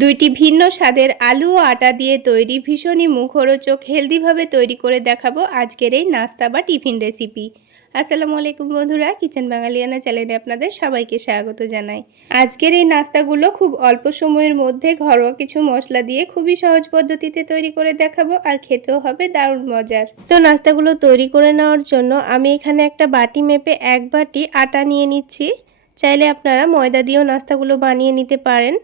দুইটি ভিন্ন স্বাদের আলু ও আটা দিয়ে তৈরি ভীষণই মুখরোচক, হেলদিভাবে তৈরি করে দেখাবো আজকের এই নাস্তা বা টিফিন রেসিপি। আসসালামু আলাইকুম বন্ধুরা, কিচেন বাঙালিয়ানা চ্যানেলে আপনাদের সবাইকে স্বাগত জানাই। আজকের এই নাস্তাগুলো খুব অল্প সময়ের মধ্যে ঘরোয়া কিছু মশলা দিয়ে খুবই সহজ পদ্ধতিতে তৈরি করে দেখাবো আর খেতেও হবে দারুণ মজার। তো নাস্তাগুলো তৈরি করে নেওয়ার জন্য আমি এখানে একটা বাটি মেপে এক বাটি আটা নিয়ে নিচ্ছি। চাইলে আপনারা ময়দা দিয়েও নাস্তাগুলো বানিয়ে নিতে পারেন।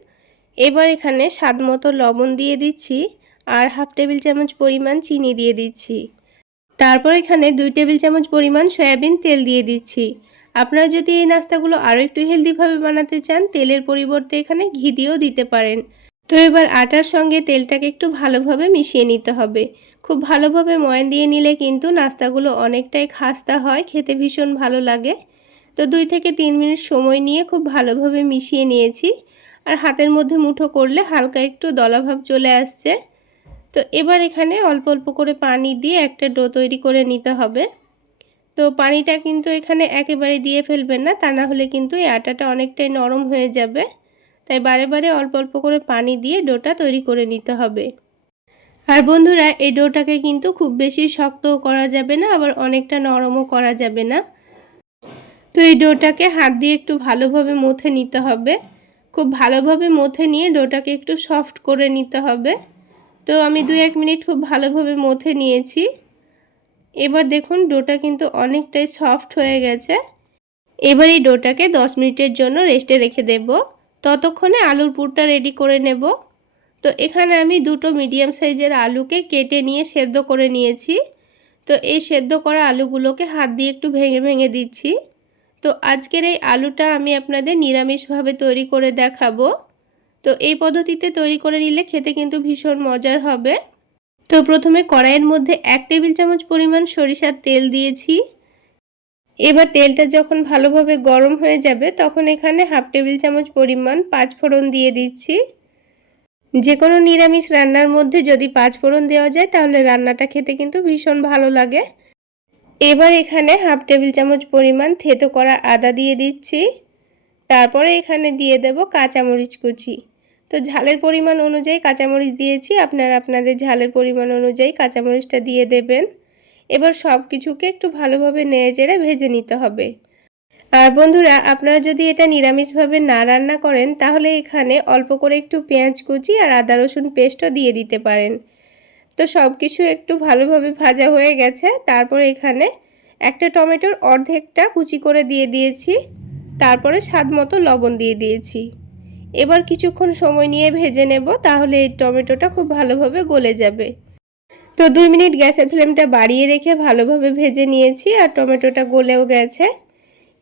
এবার এখানে স্বাদ মতো লবণ দিয়ে দিচ্ছি আর হাফ টেবিল চামচ পরিমাণ চিনি দিয়ে দিচ্ছি। তারপর এখানে দুই টেবিল চামচ পরিমাণ সয়াবিন তেল দিয়ে দিচ্ছি। আপনারা যদি এই নাস্তাগুলো আরও একটু হেলদিভাবে বানাতে চান, তেলের পরিবর্তে এখানে ঘি দিয়েও দিতে পারেন। তো এবার আটার সঙ্গে তেলটাকে একটু ভালোভাবে মিশিয়ে নিতে হবে। খুব ভালোভাবে ময়ান দিয়ে নিলে কিন্তু নাস্তাগুলো অনেকটাই খাস্তা হয়, খেতে ভীষণ ভালো লাগে। তো দুই থেকে তিন মিনিট সময় নিয়ে খুব ভালোভাবে মিশিয়ে নিয়েছি। আর হাতের মধ্যে মুঠো করলে হালকা একটু দলাভাব চলে আসছে। তো এবার এখানে অল্প অল্প করে পানি দিয়ে একটা ডো তৈরি করে নিতে হবে। তো পানিটা কিন্তু এখানে একেবারে দিয়ে ফেলবেন না, তা না হলে কিন্তু এই আটাটা অনেকটাই নরম হয়ে যাবে। তাই বারে বারে অল্প অল্প করে পানি দিয়ে ডোটা তৈরি করে নিতে হবে। আর বন্ধুরা, এই ডোটাকে কিন্তু খুব বেশি শক্তও করা যাবে না, আবার অনেকটা নরমও করা যাবে না। তো এই ডোটাকে হাত দিয়ে একটু ভালোভাবে মথে নিতে হবে। খুব ভালোভাবে মথে নিয়ে ডোটাকে একটু সফট করে নিতে হবে। তো আমি দু এক মিনিট খুব ভালোভাবে মথে নিয়েছি। এবার দেখুন ডোটা কিন্তু অনেকটাই সফট হয়ে গেছে। এবার এই ডোটাকে দশ মিনিটের জন্য রেস্টে রেখে দেব। ততক্ষণে আলুর পুরটা রেডি করে নেব। তো এখানে আমি দুটো মিডিয়াম সাইজের আলুকে কেটে নিয়ে সেদ্ধ করে নিয়েছি। তো এই সেদ্ধ করা আলুগুলোকে হাত দিয়ে একটু ভেঙে ভেঙে দিচ্ছি। তো আজকের এই আলুটা আমি আপনাদের নিরামিষভাবে তৈরি করে দেখাবো। তো এই পদ্ধতিতে তৈরি করে নিলে খেতে কিন্তু ভীষণ মজার হবে। তো প্রথমে কড়াইয়ের মধ্যে এক টেবিল চামচ পরিমাণ সরিষার তেল দিয়েছি। এবার তেলটা যখন ভালোভাবে গরম হয়ে যাবে, তখন এখানে হাফ টেবিল চামচ পরিমাণ পাঁচ ফোড়ন দিয়ে দিচ্ছি। যে কোনো নিরামিষ রান্নার মধ্যে যদি পাঁচ ফোড়ন দেওয়া যায়, তাহলে রান্নাটা খেতে কিন্তু ভীষণ ভালো লাগে। এবার এখানে হাফ টেবিল চামচ পরিমাণ থেতো করা আদা দিয়ে দিচ্ছি। তারপরে এখানে দিয়ে দেব কাঁচামরিচ কুচি। তো ঝালের পরিমাণ অনুযায়ী কাঁচামরিচ দিয়েছি, আপনারা আপনাদের ঝালের পরিমাণ অনুযায়ী কাঁচামরিচটা দিয়ে দেবেন। এবার সব কিছুকে একটু ভালোভাবে নেড়ে চেড়ে ভেজে নিতে হবে। আর বন্ধুরা, আপনারা যদি এটা নিরামিষভাবে না রান্না করেন, তাহলে এখানে অল্প করে একটু পেঁয়াজ কুচি আর আদা রসুন পেস্টও দিয়ে দিতে পারেন। তো সব কিছু একটু ভালোভাবে ভাজা হয়ে গেছে। তারপর এখানে একটা টমেটোর অর্ধেকটা কুচি করে দিয়ে দিয়েছি। তারপরে স্বাদ মতো লবণ দিয়ে দিয়েছি। এবার কিছুক্ষণ সময় নিয়ে ভেজে নেব, তাহলে এই টমেটোটা খুব ভালোভাবে গলে যাবে। তো দুই মিনিট গ্যাসের ফ্লেমটা বাড়িয়ে রেখে ভালোভাবে ভেজে নিয়েছি আর টমেটোটা গলেও গেছে।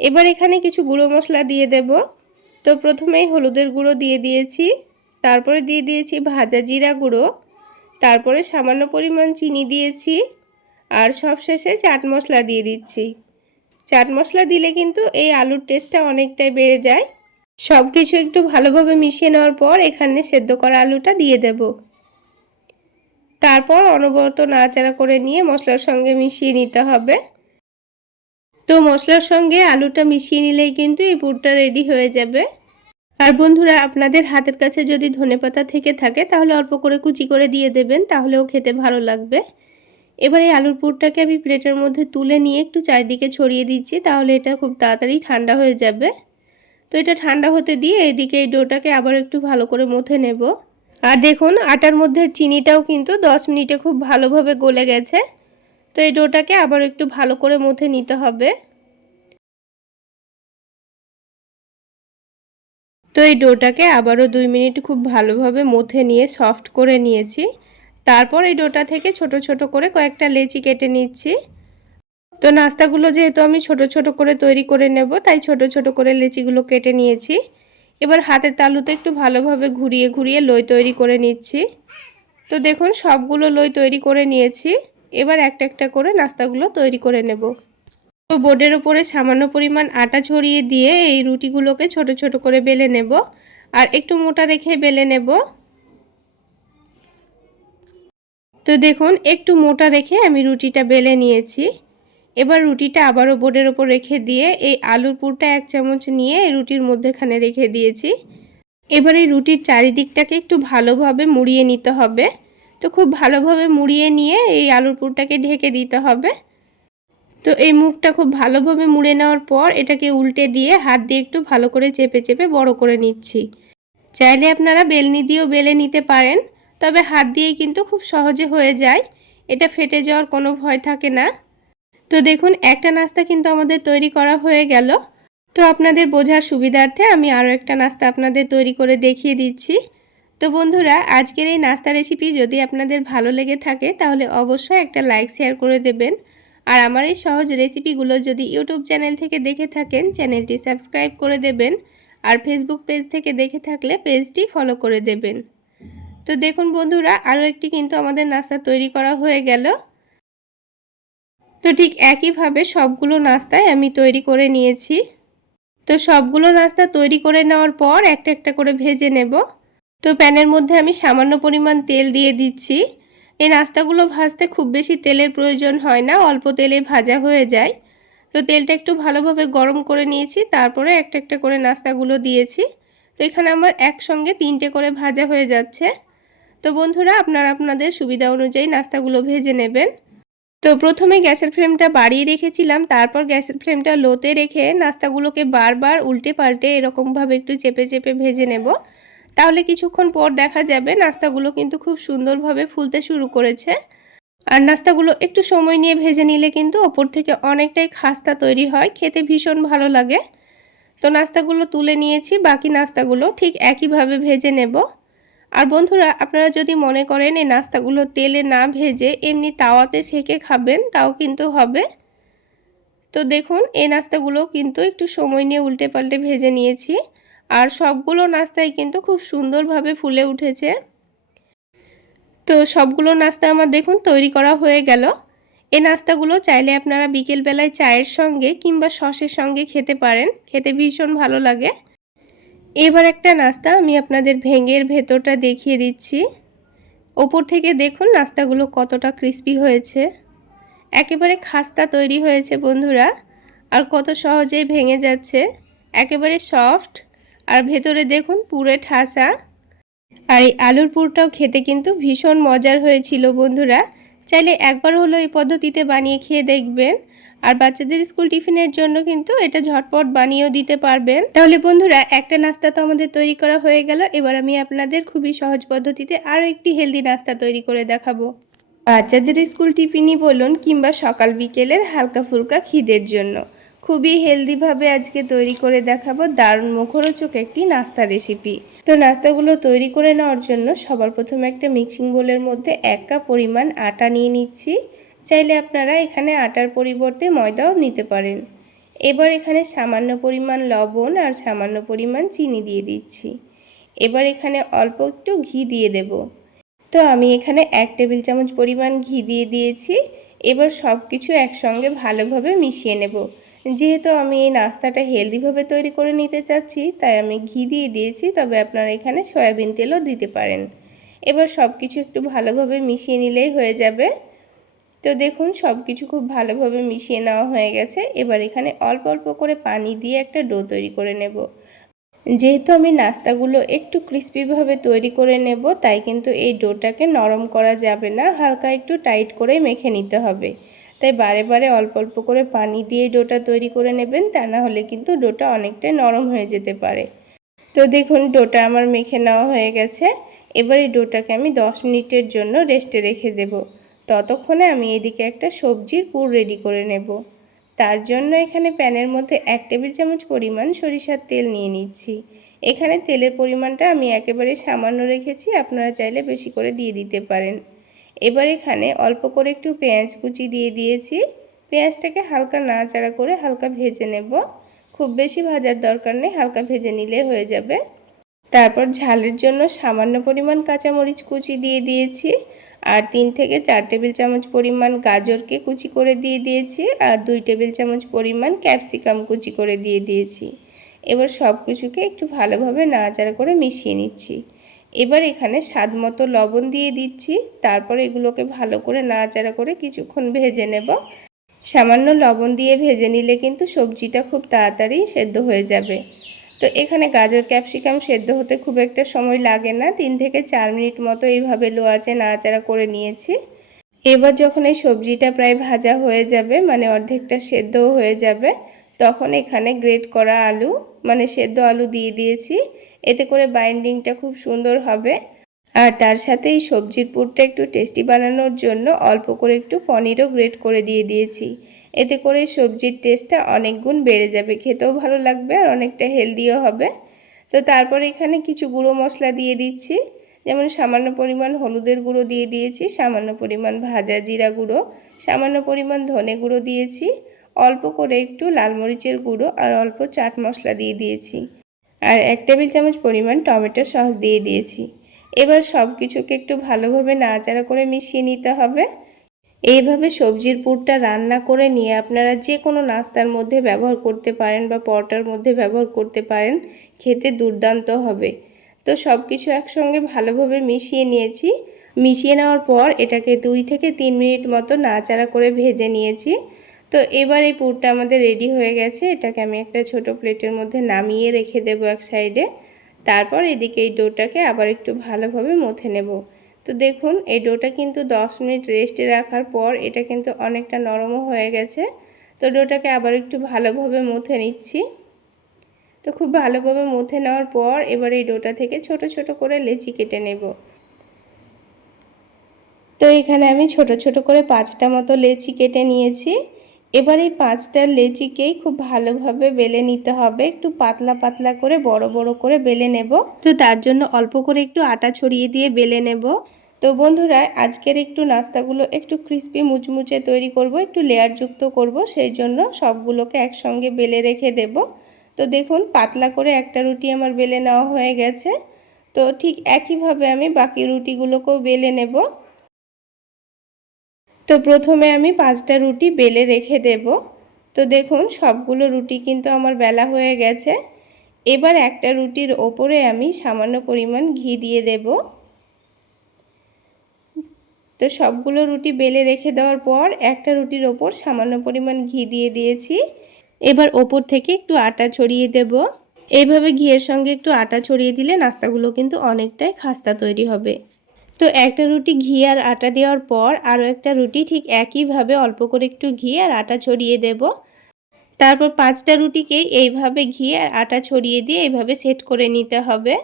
এবার এখানে কিছু গুঁড়ো মশলা দিয়ে দেব। তো প্রথমেই হলুদের গুঁড়ো দিয়ে দিয়েছি। তারপরে দিয়ে দিয়েছি ভাজা জিরা গুঁড়ো। তারপরে সামান্য পরিমাণ চিনি দিয়েছি আর সবশেষে চাট মশলা দিয়ে দিচ্ছি। চাট মশলা দিলে কিন্তু এই আলুর টেস্টটা অনেকটাই বেড়ে যায়। সব কিছু একটু ভালোভাবে মিশিয়ে নেওয়ার পর এখানে সেদ্ধ করা আলুটা দিয়ে দেব। তারপর অনবরত নাড়াচাড়া করে নিয়ে মশলার সঙ্গে মিশিয়ে নিতে হবে। তো মশলার সঙ্গে আলুটা মিশিয়ে নিলেই কিন্তু এই পুরটা রেডি হয়ে যাবে। আর বন্ধুরা, আপনাদের হাতের কাছে যদি ধনেপাতা থেকে থাকে, তাহলে অল্প করে কুচি করে দিয়ে দেবেন, তাহলেও খেতে ভালো লাগবে। এবার এই আলুর পুরটাকে আমি প্লেটের মধ্যে তুলে নিয়ে একটু চারিদিকে ছড়িয়ে দিচ্ছি, তাহলে এটা খুব তাড়াতাড়ি ঠান্ডা হয়ে যাবে। তো এটা ঠান্ডা হতে দিয়ে এদিকে এই ডোটাকে আবার একটু ভালো করে মথে নেব। আর দেখুন, আটার মধ্যে চিনিটাও কিন্তু দশ মিনিটে খুব ভালোভাবে গলে গেছে। তো এই ডোটাকে আবার একটু ভালো করে মথে নিতে হবে। তো এই ডোটাকে আবারও দুই মিনিট খুব ভালোভাবে মথে নিয়ে সফট করে নিয়েছি। তারপর এই ডোটা থেকে ছোট ছোট করে কয়েকটা লেচি কেটে নিচ্ছি। তো নাস্তাগুলো যেহেতু আমি ছোট ছোট করে তৈরি করে নেব, তাই ছোট ছোট করে লেচিগুলো কেটে নিয়েছি। এবার হাতের তালুতে একটু ভালোভাবে ঘুরিয়ে ঘুরিয়ে লই তৈরি করে নিচ্ছি। তো দেখুন, সবগুলো লই তৈরি করে নিয়েছি। এবার একটা একটা করে নাস্তাগুলো তৈরি করে নেব। তো বোর্ডের ওপরে সামান্য পরিমাণ আটা ছড়িয়ে দিয়ে এই রুটিগুলোকে ছোট ছোট করে বেলে নেব। আর একটু মোটা রেখে বেলে নেব। তো দেখুন, একটু মোটা রেখে আমি রুটিটা বেলে নিয়েছি। এবার রুটিটা আবারও বোর্ডের ওপর রেখে দিয়ে এই আলুর পুরটা এক চামচ নিয়ে এই রুটির মধ্যেখানে রেখে দিয়েছি। এবার এই রুটির চারিদিকটাকে একটু ভালোভাবে মুড়িয়ে নিতে হবে। তো খুব ভালোভাবে মুড়িয়ে নিয়ে এই আলুর পুরটাকে ঢেকে দিতে হবে। তো এই মুখটা খুব ভালোভাবে মুড়ে নেওয়ার পর এটাকে উল্টে দিয়ে হাত দিয়ে একটু ভালো করে চেপে চেপে বড় করে নিচ্ছি। চাইলে আপনারা বেলনি দিয়েও বেলে নিতে পারেন, তবে হাত দিয়েই কিন্তু খুব সহজে হয়ে যায়। এটা ফেটে যাওয়ার কোনো ভয় থাকে না। তো দেখুন, একটা নাস্তা কিন্তু আমাদের তৈরি করা হয়ে গেল। তো আপনাদের বোঝার সুবিধার্থে আমি আরও একটা নাস্তা আপনাদের তৈরি করে দেখিয়ে দিচ্ছি। তো বন্ধুরা, আজকের এই নাস্তা রেসিপি যদি আপনাদের ভালো লেগে থাকে, তাহলে অবশ্যই একটা লাইক, শেয়ার করে দেবেন। আর আমার এই সহজ রেসিপিগুলো যদি ইউটিউব চ্যানেল থেকে দেখে থাকেন, চ্যানেলটি সাবস্ক্রাইব করে দেবেন আর ফেসবুক পেজ থেকে দেখে থাকলে পেজটি ফলো করে দেবেন। তো দেখুন বন্ধুরা, আরও একটি কিন্তু আমাদের নাস্তা তৈরি করা হয়ে গেল। তো ঠিক একইভাবে সবগুলো নাস্তায় আমি তৈরি করে নিয়েছি। তো সবগুলো নাস্তা তৈরি করে নেওয়ার পর একটা একটা করে ভেজে নেব। তো প্যানের মধ্যে আমি সামান্য পরিমাণ তেল দিয়ে দিচ্ছি। এই নাস্তাগুলো ভাজতে খুব বেশি তেলের প্রয়োজন হয় না, অল্প তেলে ভাজা হয়ে যায়। তো তেলটা একটু ভালোভাবে গরম করে নিয়েছি, তারপরে একটা একটা করে নাস্তাগুলো দিয়েছি। তো এখানে আমার একসঙ্গে তিনটে করে ভাজা হয়ে যাচ্ছে। তো বন্ধুরা, আপনারা আপনাদের সুবিধা অনুযায়ী নাস্তাগুলো ভেজে নেবেন। তো প্রথমে গ্যাসের ফ্লেমটা বাড়িয়ে রেখেছিলাম, তারপর গ্যাসের ফ্লেমটা লোতে রেখে নাস্তাগুলোকে বারবার উল্টে পাল্টে এরকমভাবে একটু চেপে চেপে ভেজে নেব। তাহলে কিছুক্ষণ পর দেখা যাবে নাস্তাগুলো কিন্তু খুব সুন্দরভাবে ফুলতে শুরু করেছে। আর নাস্তাগুলো একটু সময় নিয়ে ভেজে নিলে কিন্তু ওপর থেকে অনেকটাই খাস্তা তৈরি হয়, খেতে ভীষণ ভালো লাগে। তো নাস্তাগুলো তুলে নিয়েছি, বাকি নাস্তাগুলো ঠিক একইভাবে ভেজে নেব। আর বন্ধুরা, আপনারা যদি মনে করেন এই নাস্তাগুলো তেলে না ভেজে এমনি তাওয়াতে সেকে খাবেন, তাও কিন্তু হবে। তো দেখুন, এই নাস্তাগুলো কিন্তু একটু সময় নিয়ে উল্টে পাল্টে ভেজে নিয়েছি। আর সবগুলো নাস্তাই কিন্তু খুব সুন্দরভাবে ফুলে উঠেছে। তো সবগুলো নাস্তা আমার দেখুন তৈরি করা হয়ে গেল। এই নাস্তাগুলো চাইলে আপনারা বিকেলবেলায় চায়ের সঙ্গে কিংবা সসের সঙ্গে খেতে পারেন। খেতে ভীষণ ভালো লাগে। এবার একটা নাস্তা আমি আপনাদের ভেঙের ভেতরটা দেখিয়ে দিচ্ছি। ওপর থেকে দেখুন নাস্তাগুলো কতটা ক্রিস্পি হয়েছে। একেবারে খাস্তা তৈরি হয়েছে বন্ধুরা। আর কত সহজেই ভেঙে যাচ্ছে। একেবারে সফট আর ভেতরে দেখুন পুরে ঠাসা। আর এই আলুর পুরটাও খেতে কিন্তু ভীষণ মজার হয়েছিল বন্ধুরা। চাইলে একবার হলো এই পদ্ধতিতে বানিয়ে খেয়ে দেখবেন। আর বাচ্চাদের স্কুল টিফিনের জন্য কিন্তু এটা ঝটপট বানিয়েও দিতে পারবেন। তাহলে বন্ধুরা, একটা নাস্তা তো আমাদের তৈরি করা হয়ে গেল। এবার আমি আপনাদের খুবই সহজ পদ্ধতিতে আরও একটি হেলদি নাস্তা তৈরি করে দেখাবো। বাচ্চাদের স্কুল টিফিনই বলুন কিংবা সকাল বিকেলের হালকা ফুলকা খিদের জন্য। খুবই হেলদিভাবে আজকে তৈরি করে দেখাবো দারুণ মুখরোচক একটি নাস্তা রেসিপি তো নাস্তাগুলো তৈরি করে নেওয়ার জন্য সবার প্রথমে একটা মিক্সিং বোলের মধ্যে এক কাপ পরিমাণ আটা নিয়ে নিচ্ছি। চাইলে আপনারা এখানে আটার পরিবর্তে ময়দাও নিতে পারেন। এবার এখানে সামান্য পরিমাণ লবণ আর সামান্য পরিমাণ চিনি দিয়ে দিচ্ছি। এবার এখানে অল্প একটু ঘি দিয়ে দেব। তো আমি এখানে এক টেবিল চামচ পরিমাণ ঘি দিয়ে দিয়েছি। এবার সব কিছু একসঙ্গে ভালোভাবে মিশিয়ে নেব। যেহেতু আমি এই নাস্তাটা হেলদিভাবে তৈরি করে নিতে চাচ্ছি, তাই আমি ঘি দিয়ে দিয়েছি। তবে আপনারা এখানে সয়াবিন তেলও দিতে পারেন। এবার সব কিছু একটু ভালোভাবে মিশিয়ে নিলেই হয়ে যাবে। তো দেখুন সব কিছু খুব ভালোভাবে মিশিয়ে নেওয়া হয়ে গেছে। এবার এখানে অল্প অল্প করে পানি দিয়ে একটা ডো তৈরি করে নেব। যেহেতু আমি নাস্তাগুলো একটু ক্রিস্পিভাবে তৈরি করে নেব, তাই কিন্তু এই ডোটাকে নরম করা যাবে না। হালকা একটু টাইট করে মেখে নিতে হবে। তাই বারে বারে অল্প অল্প করে পানি দিয়ে ডোটা তৈরি করে নেবেন, তা না হলে কিন্তু ডোটা অনেকটাই নরম হয়ে যেতে পারে। তো দেখুন, ডোটা আমার মেখে নেওয়া হয়ে গেছে। এবার এই ডোটাকে আমি 10 মিনিটের জন্য রেস্টে রেখে দেব। ততক্ষণে আমি এদিকে একটা সবজির পুর রেডি করে নেব। তার জন্য এখানে প্যানের মধ্যে এক টেবিল চামচ পরিমাণ সরিষার তেল নিয়ে নিচ্ছি। এখানে তেলের পরিমাণটা আমি একেবারে সামান্য রেখেছি, আপনারা চাইলে বেশি করে দিয়ে দিতে পারেন। এবার এখানে অল্প করে একটু পেঁয়াজ কুচি দিয়ে দিয়েছি। পেঁয়াজটাকে হালকা নাড়াচাড়া করে হালকা ভেজে নেব। খুব বেশি ভাজার দরকার নেই, হালকা ভেজে নিলে হয়ে যাবে। তারপর ঝালের জন্য সামান্য পরিমাণ কাঁচামরিচ কুচি দিয়ে দিয়েছি আর তিন থেকে চার টেবিল চামচ পরিমাণ গাজরকে কুচি করে দিয়ে দিয়েছি আর দুই টেবিল চামচ পরিমাণ ক্যাপসিকাম কুচি করে দিয়ে দিয়েছি। এবার সব কিছুকে একটু ভালোভাবে নাড়াচাড়া করে মিশিয়ে নিচ্ছি। এবার এখানে স্বাদ মতো লবণ দিয়ে দিচ্ছি। তারপর এগুলোকে ভালো করে নাড়াচাড়া করে কিছুক্ষণ ভেজে নেব। সামান্য লবণ দিয়ে ভেজে নিলে কিন্তু সবজিটা খুব তাড়াতাড়ি সেদ্ধ হয়ে যাবে। তো এখানে গাজর, ক্যাপসিকাম সেদ্ধ হতে খুব একটা সময় লাগে না। তিন থেকে চার মিনিট মতো এইভাবে লো নাড়াচাড়া করে নিয়েছি। এবার যখন এই সবজিটা প্রায় ভাজা হয়ে যাবে মানে অর্ধেকটা সেদ্ধও হয়ে যাবে, তখন এখানে গ্রেট করা আলু মানে সেদ্ধ আলু দিয়ে দিয়েছি। এতে করে বাইন্ডিংটা খুব সুন্দর হবে। আর তার সাথে এই সবজির পুরটা একটু টেস্টি বানানোর জন্য অল্প করে একটু পনিরও গ্রেট করে দিয়ে দিয়েছি। এতে করে সবজির টেস্টটা অনেক গুণ বেড়ে যাবে। খেতেও ভালো লাগবে আর অনেকটা হেলদিও হবে। তো তারপর এখানে কিছু গুঁড়ো মশলা দিয়ে দিচ্ছি। যেমন সামান্য পরিমাণ হলুদের গুঁড়ো দিয়ে দিয়েছি, সামান্য পরিমাণ ভাজা জিরা গুঁড়ো, সামান্য পরিমাণ ধনে গুঁড়ো দিয়েছি। অল্প করে একটু লাল মরিচের গুঁড়ো আর অল্প চাট মশলা দিয়ে দিয়েছি। আর এক টেবিল চামচ পরিমাণ টমেটো সস দিয়ে দিয়েছি। এবার সব কিছুকে একটু ভালোভাবে নাড়াচাড়া করে মিশিয়ে নিতে হবে। এইভাবে সবজির পুরটা রান্না করে নিয়ে আপনারা যে কোনো নাস্তার মধ্যে ব্যবহার করতে পারেন বা পরটার মধ্যে ব্যবহার করতে পারেন, খেতে দুর্দান্ত হবে। তো সব কিছু একসঙ্গে ভালোভাবে মিশিয়ে নিয়েছি। মিশিয়ে নেওয়ার পর এটাকে দুই থেকে তিন মিনিট মতো নাড়াচাড়া করে ভেজে নিয়েছি। তো এবার এই পুরটা আমাদের রেডি হয়ে গেছে। এটাকে আমি একটা ছোট প্লেটের মধ্যে নামিয়ে রেখে দেবো এক সাইডে তারপর এদিকে এই ডোটাকে আবার একটু ভালোভাবে মথে নেব। তো দেখুন, এই ডোটা কিন্তু 10 মিনিট রেস্টে রাখার পর এটা কিন্তু অনেকটা নরমও হয়ে গেছে। তো ডোটাকে আবার একটু ভালোভাবে মথে নিচ্ছি। তো খুব ভালোভাবে মথে নেওয়ার পর এবার এই ডোটা থেকে ছোট ছোট করে লেচি কেটে নেব। তো এখানে আমি ছোট ছোট করে পাঁচটা মতো লেচি কেটে নিয়েছি। এবার এই পাঁচটা লেচিকেই খুব ভালোভাবে বেলে নিতে হবে। একটু পাতলা পাতলা করে, বড় বড় করে বেলে নেব। তো তার জন্য অল্প করে একটু আটা ছড়িয়ে দিয়ে বেলে নেব। তো বন্ধুরা, আজকের একটু নাস্তাগুলো একটু ক্রিস্পি মুচমুচে তৈরি করব, একটু লেয়ারযুক্ত করব, সেই জন্য সবগুলোকে একসঙ্গে বেলে রেখে দেব। তো দেখুন, পাতলা করে একটা রুটি আমার বেলে নেওয়া হয়ে গেছে। তো ঠিক একইভাবে আমি বাকি রুটিগুলোকেও বেলে নেব। তো প্রথমে আমি পাঁচটা রুটি বেলে রেখে দেব। তো দেখুন, সবগুলো রুটি কিন্তু আমার বেলা হয়ে গেছে। এবার একটা রুটির ওপরে আমি সামান্য পরিমাণ ঘি দিয়ে দেব। তো সবগুলো রুটি বেলে রেখে দেওয়ার পর একটা রুটির ওপর সামান্য পরিমাণ ঘি দিয়ে দিয়েছি। এবার ওপর থেকে একটু আটা ছড়িয়ে দেব। এইভাবে ঘিয়ের সঙ্গে একটু আটা ছড়িয়ে দিলে নাস্তাগুলো কিন্তু অনেকটাই খাস্তা তৈরি হবে। তো একটা রুটি ঘি আর আটা দেওয়ার পর আরও একটা রুটি ঠিক একইভাবে অল্প করে একটু ঘি আর আটা ছড়িয়ে দেব। তারপর পাঁচটা রুটিকে এইভাবে ঘি আর আটা ছড়িয়ে দিয়ে এইভাবে সেট করে নিতে হবে।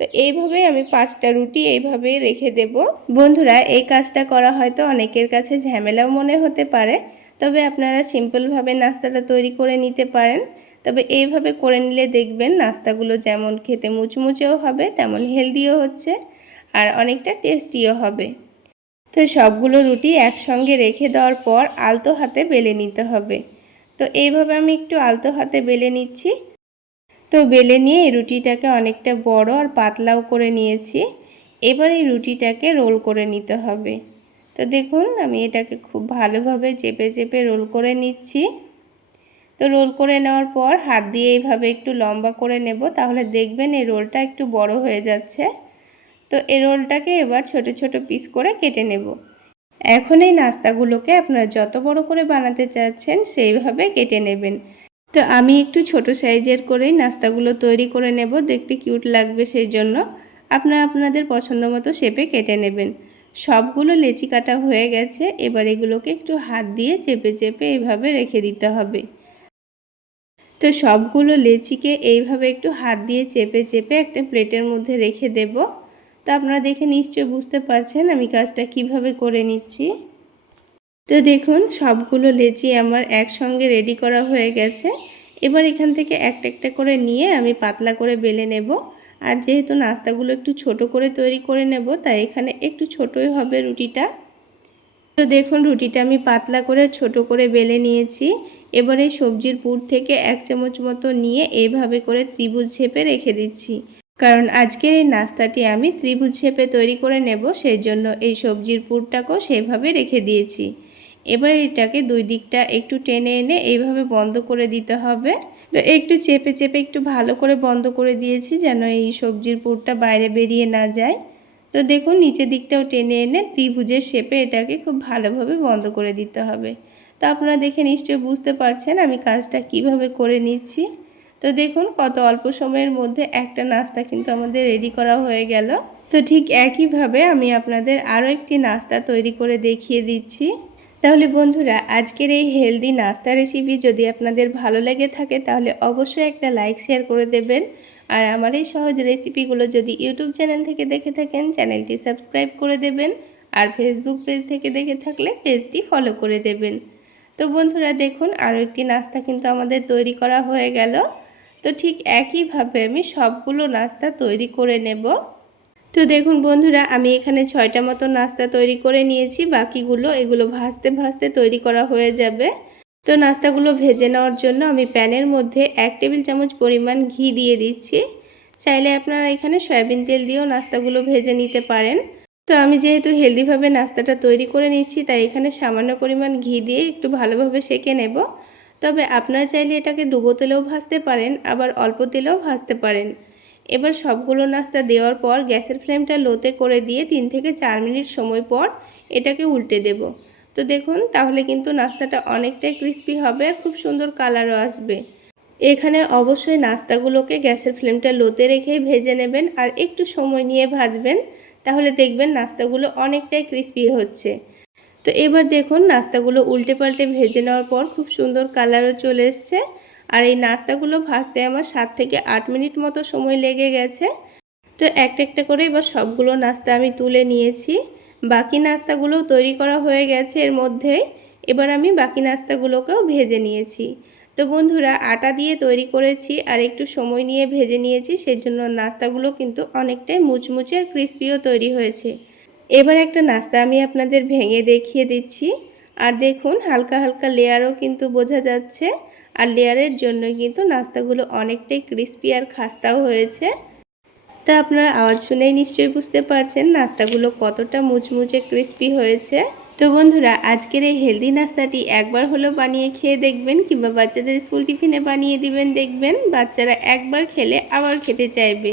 তো এইভাবে আমি পাঁচটা রুটি এইভাবে রেখে দেব। বন্ধুরা, এই কাজটা করা হয়তো অনেকের কাছে ঝামেলাও মনে হতে পারে, তবে আপনারা সিম্পলভাবে নাস্তাটা তৈরি করে নিতে পারেন। তবে এইভাবে করে নিলে দেখবেন নাস্তাগুলো যেমন খেতে মুচমুচেও হবে, তেমন হেলদিও হচ্ছে। আর অনেকটা টেস্টিও হবে। তো সবগুলো রুটি একসঙ্গে রেখে দেওয়ার পর আলতো হাতে বেলে নিতে হবে। তো এইভাবে আমি একটু আলতো হাতে বেলে নিচ্ছি। তো বেলে নিয়ে এই রুটিটাকে অনেকটা বড় আর পাতলাও করে নিয়েছি। এবার এই রুটিটাকে রোল করে নিতে হবে। তো দেখুন, আমি এটাকে খুব ভালোভাবে চেপে চেপে রোল করে নিচ্ছি। তো রোল করে নেওয়ার পর হাত দিয়ে এইভাবে একটু লম্বা করে নেব, তাহলে দেখবেন এই রোলটা একটু বড় হয়ে যাচ্ছে। তো এই রোলটাকে এবার ছোট ছোট পিস করে কেটে নেব। এখন এই নাস্তাগুলোকে আপনারা যত বড় করে বানাতে চাচ্ছেন সেইভাবে কেটে নেবেন। তো আমি একটু ছোট সাইজের করেই নাস্তাগুলো তৈরি করে নেব, দেখতে কিউট লাগবে সেই জন্য আপনারা আপনাদের পছন্দ মতো শেপে কেটে নেবেন। সবগুলো লেচি কাটা হয়ে গেছে, এবার এগুলোকে একটু হাত দিয়ে চেপে চেপে এইভাবে রেখে দিতে হবে। তো সবগুলো লেচিকে এইভাবে একটু হাত দিয়ে চেপে চেপে একটা প্লেটের মধ্যে রেখে দেবো। আপনারা দেখে নিশ্চয় বুঝতে পারছেন আমি কাজটা কীভাবে করে নিচ্ছি। তো দেখুন, সবগুলো লেচি আমার একসঙ্গে রেডি করা হয়ে গেছে। এবার এখান থেকে একটা একটা করে নিয়ে আমি পাতলা করে বেলে নেব। আর যেহেতু নাস্তাগুলো একটু ছোট করে তৈরি করে নেব, তাই এখানে একটু ছোটই হবে রুটিটা। তো দেখুন, রুটিটা আমি পাতলা করে ছোট করে বেলে নিয়েছি। এবার এই সবজির পুর থেকে এক চামচ মতো নিয়ে এইভাবে করে ত্রিভুজ ঝেপে রেখে দিচ্ছি। কারণ আজকের এই নাস্তাটি আমি ত্রিভুজ শেপে তৈরি করে নেব সেই জন্য এই সবজির পুরটাকেও সেভাবে রেখে দিয়েছি। এবার এটাকে দুই দিকটা একটু টেনে এনে এইভাবে বন্ধ করে দিতে হবে। তো একটু চেপে চেপে একটু ভালো করে বন্ধ করে দিয়েছি যেন এই সবজির পুরটা বাইরে বেরিয়ে না যায়। তো দেখুন, নিচের দিকটাও টেনে এনে ত্রিভুজের শেপে এটাকে খুব ভালোভাবে বন্ধ করে দিতে হবে। তো আপনারা দেখে নিশ্চয়ই বুঝতে পারছেন আমি কাজটা কীভাবে করে নিচ্ছি। তো দেখুন কত অল্প সময়ের মধ্যে একটা নাস্তা কিন্তু আমাদের রেডি করা হয়ে গেল। তো ঠিক একইভাবে আমি আপনাদের আরও একটি নাস্তা তৈরি করে দেখিয়ে দিচ্ছি। তাহলে বন্ধুরা, আজকের এই হেলদি নাস্তা রেসিপি যদি আপনাদের ভালো লেগে থাকে, তাহলে অবশ্যই একটা লাইক শেয়ার করে দেবেন। আর আমার এই সহজ রেসিপিগুলো যদি ইউটিউব চ্যানেল থেকে দেখে থাকেন চ্যানেলটি সাবস্ক্রাইব করে দেবেন। আর ফেসবুক পেজ থেকে দেখে থাকলে পেজটি ফলো করে দেবেন। তো বন্ধুরা, দেখুন আরও একটি নাস্তা কিন্তু আমাদের তৈরি করা হয়ে গেল। তো ঠিক একইভাবে আমি সবগুলো নাস্তা তৈরি করে নেব। তো দেখুন বন্ধুরা, আমি এখানে ছয়টা মতো নাস্তা তৈরি করে নিয়েছি। বাকিগুলো এগুলো ভাজতে ভাজতে তৈরি করা হয়ে যাবে। তো নাস্তাগুলো ভেজে নেওয়ার জন্য আমি প্যানের মধ্যে এক টেবিল চামচ পরিমাণ ঘি দিয়ে দিচ্ছি। চাইলে আপনারা এখানে সয়াবিন তেল দিয়েও নাস্তাগুলো ভেজে নিতে পারেন। তো আমি যেহেতু হেলদিভাবে নাস্তাটা তৈরি করে নিচ্ছি, তাই এখানে সামান্য পরিমাণ ঘি দিয়ে একটু ভালোভাবে সেঁকে নেব। তবে আপনারা চাইলে এটাকে ডুবো তেলেও ভাজতে পারেন, আবার অল্প তেলেও ভাজতে পারেন। এবার সবগুলো নাস্তা দেওয়ার পর গ্যাসের ফ্লেমটা লোতে করে দিয়ে তিন থেকে চার মিনিট সময় পর এটাকে উল্টে দেব। তো দেখুন, তাহলে কিন্তু নাস্তাটা অনেকটাই ক্রিস্পি হবে আর খুব সুন্দর কালারও আসবে। এখানে অবশ্যই নাস্তাগুলোকে গ্যাসের ফ্লেমটা লোতে রেখেই ভেজে নেবেন আর একটু সময় নিয়ে ভাজবেন, তাহলে দেখবেন নাস্তাগুলো অনেকটাই ক্রিস্পি হচ্ছে। তো এবার দেখুন নাস্তাগুলো উল্টে পাল্টে ভেজে নেওয়ার পর খুব সুন্দর কালারও চলে এসছে। আর এই নাস্তাগুলো ভাজতে আমার সাত থেকে আট মিনিট মতো সময় লেগে গেছে। তো একটা একটা করে এবার সবগুলো নাস্তা আমি তুলে নিয়েছি। বাকি নাস্তাগুলোও তৈরি করা হয়ে গেছে এর মধ্যে। এবার আমি বাকি নাস্তাগুলোকেও ভেজে নিয়েছি। তো বন্ধুরা, আটা দিয়ে তৈরি করেছি আর একটু সময় নিয়ে ভেজে নিয়েছি, সেজন্য নাস্তাগুলো কিন্তু অনেকটাই মুচমুচে আর ক্রিস্পিও তৈরি হয়েছে। এবার একটা নাস্তা আমি আপনাদের ভেঙে দেখিয়ে দিচ্ছি। আর দেখুন, হালকা হালকা লেয়ারও কিন্তু বোঝা যাচ্ছে। আর লেয়ারের জন্য কিন্তু নাস্তাগুলো অনেকটাই ক্রিস্পি আর খাস্তাও হয়েছে। তা আপনারা আওয়াজ শুনেই নিশ্চয়ই বুঝতে পারছেন নাস্তাগুলো কতটা মুচমুচে ক্রিস্পি হয়েছে। তো বন্ধুরা, আজকের এই হেলদি নাস্তাটি একবার হলো বানিয়ে খেয়ে দেখবেন কিংবা বাচ্চাদের স্কুল টিফিনে বানিয়ে দিবেন দেখবেন। বাচ্চারা একবার খেলে আবার খেতে চাইবে।